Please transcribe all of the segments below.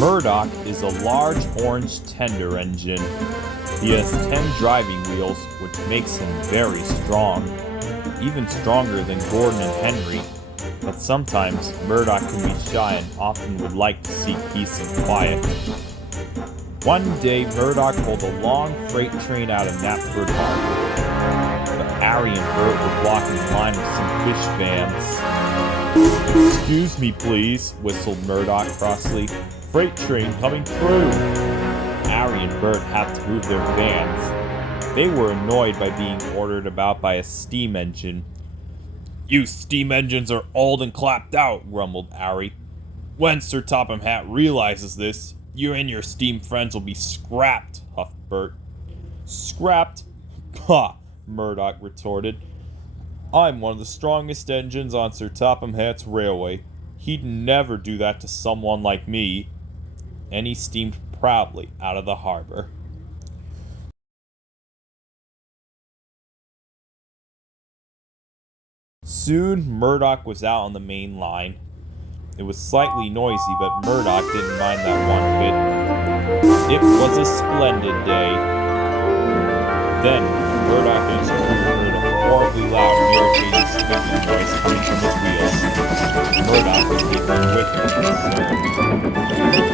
Murdoch is a large orange tender engine. He has 10 driving wheels, which makes him very strong, even stronger than Gordon and Henry. But sometimes Murdoch can be shy and often would like to seek peace and quiet. One day, Murdoch pulled a long freight train out of Knapford Harbor. But Harry and Bert were blocking the line with some fish vans. "Excuse me, please," whistled Murdoch crossly. "Freight train coming through." Harry and Bert had to move their vans. They were annoyed by being ordered about by a steam engine. "You steam engines are old and clapped out," grumbled Harry. "When Sir Topham Hatt realizes this, you and your steam friends will be scrapped," huffed Bert. "Scrapped? Pah!" Murdoch retorted. "I'm one of the strongest engines on Sir Topham Hatt's railway. He'd never do that to someone like me." And he steamed proudly out of the harbor. Soon, Murdoch was out on the main line. It was slightly noisy, but Murdoch didn't mind that one bit. It was a splendid day. Then, Murdoch and his crew heard a horribly loud and irritating squeaking noise coming from his wheels. Murdoch was taking witness.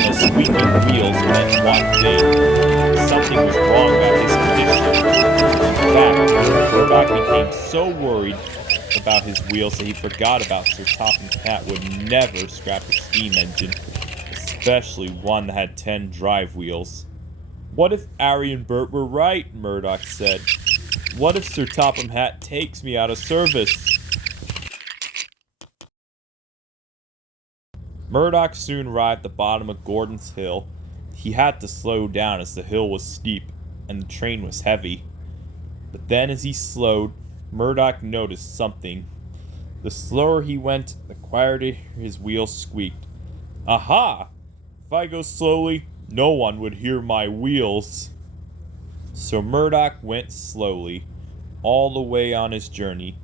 The squeaking wheels meant one thing. Something was wrong about his condition. In fact, Murdoch became so worried about his wheels that he forgot about Sir Topham Hatt would never scrap a steam engine, especially one that had 10 drive wheels. "What if Harry and Bert were right?" Murdoch said. "What if Sir Topham Hatt takes me out of service?" Murdoch soon arrived at the bottom of Gordon's Hill. He had to slow down as the hill was steep and the train was heavy. But then as he slowed, Murdoch noticed something. The slower he went, the quieter his wheels squeaked. "Aha! If I go slowly, no one would hear my wheels." So Murdoch went slowly, all the way on his journey.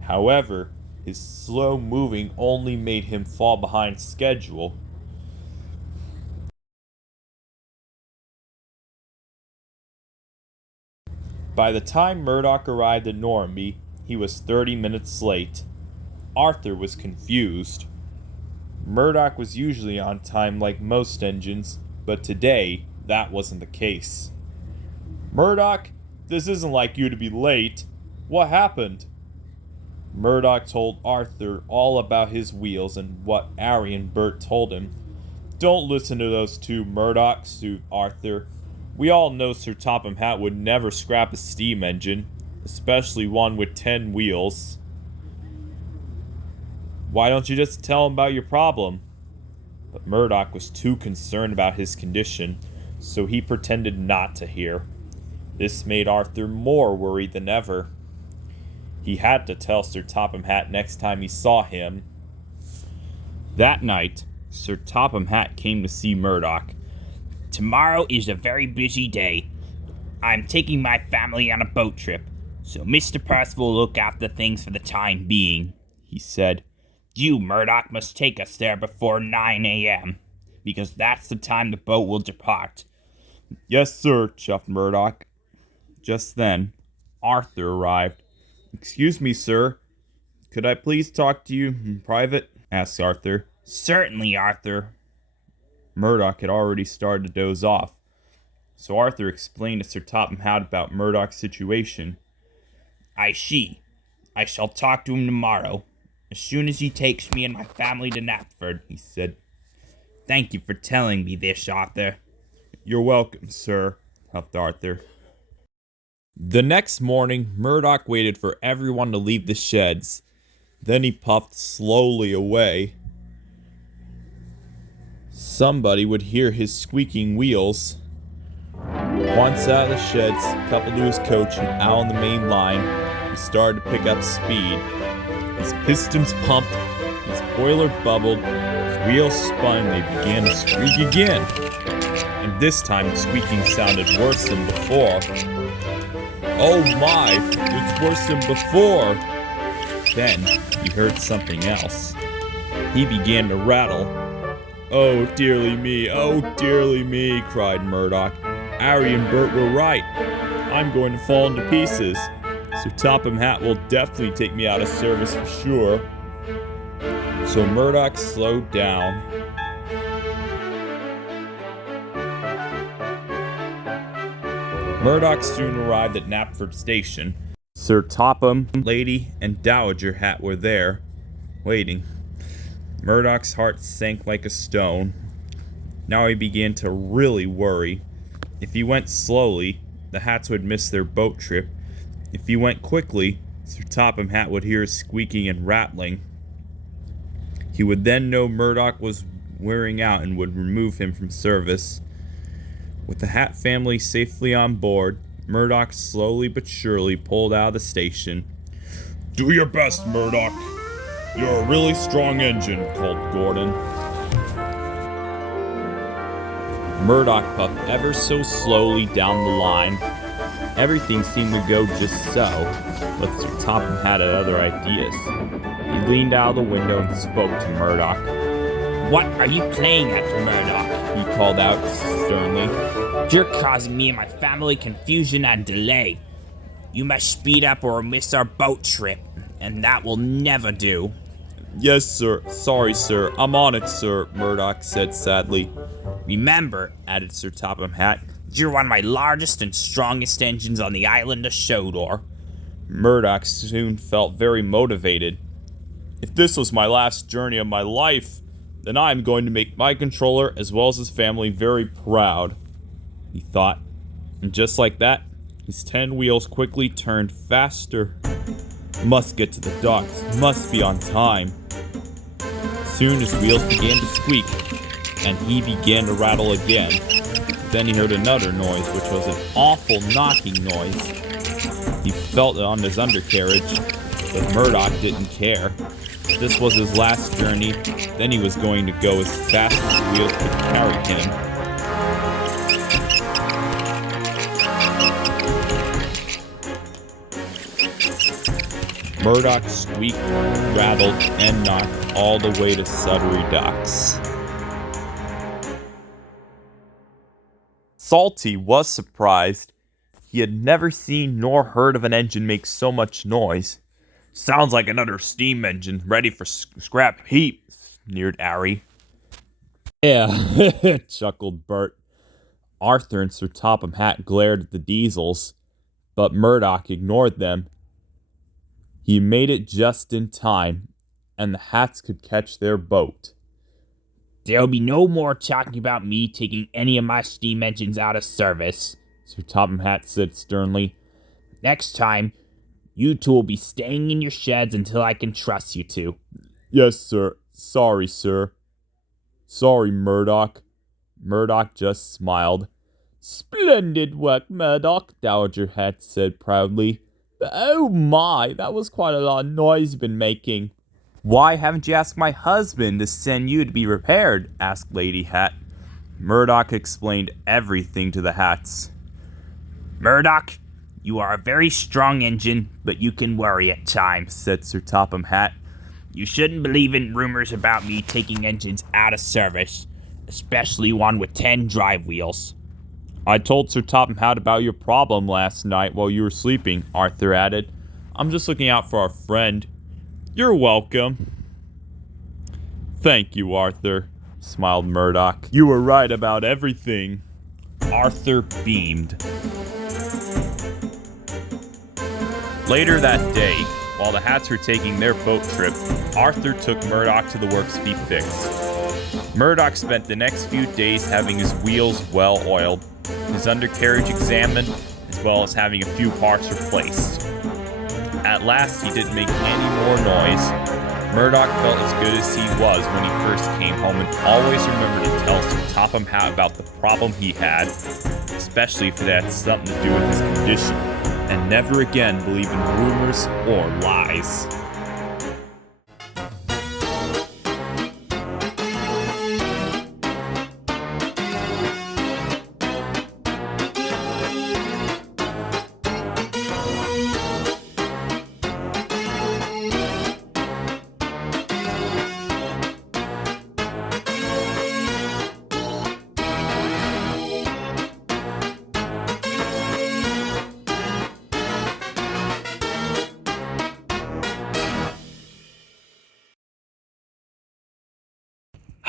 However, his slow moving only made him fall behind schedule. By the time Murdoch arrived at Normanby, he was 30 minutes late. Arthur was confused. Murdoch was usually on time like most engines, but today, that wasn't the case. "Murdoch, this isn't like you to be late. What happened?" Murdoch told Arthur all about his wheels and what Harry and Bert told him. "Don't listen to those two, Murdoch," soothed Arthur. "We all know Sir Topham Hatt would never scrap a steam engine, especially one with 10 wheels." "Why don't you just tell him about your problem?" But Murdoch was too concerned about his condition, so he pretended not to hear. This made Arthur more worried than ever. He had to tell Sir Topham Hatt next time he saw him. That night, Sir Topham Hatt came to see Murdoch. "Tomorrow is a very busy day. I'm taking my family on a boat trip, so Mr. Percival will look after things for the time being," he said. "You, Murdoch, must take us there before 9 a.m., because that's the time the boat will depart." "Yes, sir," chuffed Murdoch. Just then, Arthur arrived. "Excuse me, sir. Could I please talk to you in private?" asked Arthur. "Certainly, Arthur." Murdoch had already started to doze off, so Arthur explained to Sir Topham Hatt about Murdoch's situation. I shall talk to him tomorrow, as soon as he takes me and my family to Knapford," he said. "Thank you for telling me this, Arthur." "You're welcome, sir," huffed Arthur. The next morning, Murdoch waited for everyone to leave the sheds. Then he puffed slowly away. Somebody would hear his squeaking wheels. Once out of the sheds, coupled to his coach and out on the main line, he started to pick up speed. His pistons pumped, his boiler bubbled, his wheels spun, and they began to squeak again. And this time the squeaking sounded worse than before. "Oh my, it's worse than before!" Then he heard something else. He began to rattle. Oh, dearly me, cried Murdoch. Harry and Bert were right. I'm going to fall into pieces. Sir Topham Hatt will definitely take me out of service for sure. So Murdoch slowed down. Murdoch soon arrived at Knapford Station. Sir Topham, Lady, and Dowager Hatt were there, waiting. Murdoch's heart sank like a stone. Now he began to really worry. If he went slowly, the Hats would miss their boat trip. If he went quickly, Sir Topham Hatt would hear squeaking and rattling. He would then know Murdoch was wearing out and would remove him from service. With the Hat family safely on board, Murdoch slowly but surely pulled out of the station. "Do your best, Murdoch. You're a really strong engine," called Gordon. Murdoch puffed ever so slowly down the line. Everything seemed to go just so, but Sir Topham had other ideas. He leaned out of the window and spoke to Murdoch. What are you playing at, Murdoch? He called out sternly. You're causing me and my family confusion and delay. You must speed up or we'll miss our boat trip, and that will never do. Yes, sir. Sorry, sir. I'm on it, sir, Murdoch said sadly. Remember, added Sir Topham Hatt, you're one of my largest and strongest engines on the island of Shodor. Murdoch soon felt very motivated. If this was my last journey of my life, then I am going to make my controller as well as his family very proud, he thought. And just like that, his 10 wheels quickly turned faster. Must get to the docks, must be on time. Soon his wheels began to squeak, and he began to rattle again. Then he heard another noise, which was an awful knocking noise. He felt it on his undercarriage, but Murdoch didn't care. This was his last journey, then he was going to go as fast as the wheels could carry him. Murdoch squeaked, rattled, and knocked all the way to Sudbury Docks. Salty was surprised. He had never seen nor heard of an engine make so much noise. "Sounds like another steam engine, ready for scrap heap," sneered Harry. "Yeah," chuckled Bert. Arthur and Sir Topham Hatt glared at the diesels, but Murdoch ignored them. He made it just in time, and the Hats could catch their boat. "There'll be no more talking about me taking any of my steam engines out of service," Sir Topham Hatt said sternly. "Next time, you two will be staying in your sheds until I can trust you to." "Yes, sir. Sorry, sir." "Sorry, Murdoch." Murdoch just smiled. "Splendid work, Murdoch," Dowager Hatt said proudly. "But oh my, that was quite a lot of noise you've been making." "Why haven't you asked my husband to send you to be repaired?" asked Lady Hatt. Murdoch explained everything to the Hats. "Murdoch, you are a very strong engine, but you can worry at times," said Sir Topham Hatt. "You shouldn't believe in rumors about me taking engines out of service, especially one with 10 drive wheels." "I told Sir Topham Hatt about your problem last night while you were sleeping," Arthur added. "I'm just looking out for our friend." "You're welcome." "Thank you, Arthur," smiled Murdoch. "You were right about everything." Arthur beamed. Later that day, while the Hats were taking their boat trip, Arthur took Murdoch to the works to be fixed. Murdoch spent the next few days having his wheels well oiled, his undercarriage examined, as well as having a few parts replaced. At last, he didn't make any more noise. Murdoch felt as good as he was when he first came home and always remembered to tell Sir Topham Hatt about the problem he had, especially if it had something to do with his condition, and never again believe in rumors or lies.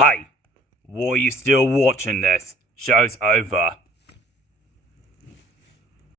Hey, why are you still watching this? Show's over.